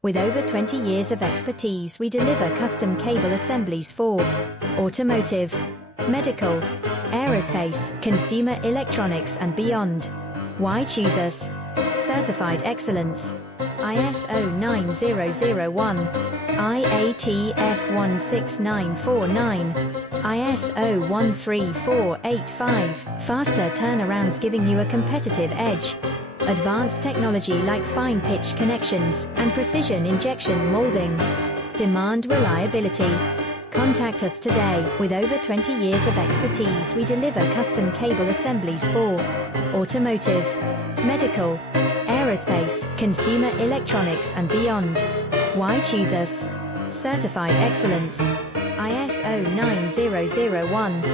With over 20 years of expertise, we deliver custom cable assemblies for automotive, medical, aerospace, consumer electronics and beyond. Why choose us? Certified excellence. ISO 9001, IATF 16949, ISO 13485. Faster turnarounds giving you a competitive edge. Advanced technology like fine pitch connections and precision injection molding. Demand reliability. Contact us today. With over 20 years of expertise, we deliver custom cable assemblies for automotive, medical, aerospace, consumer electronics and beyond. Why choose us? Certified excellence. ISO 9001.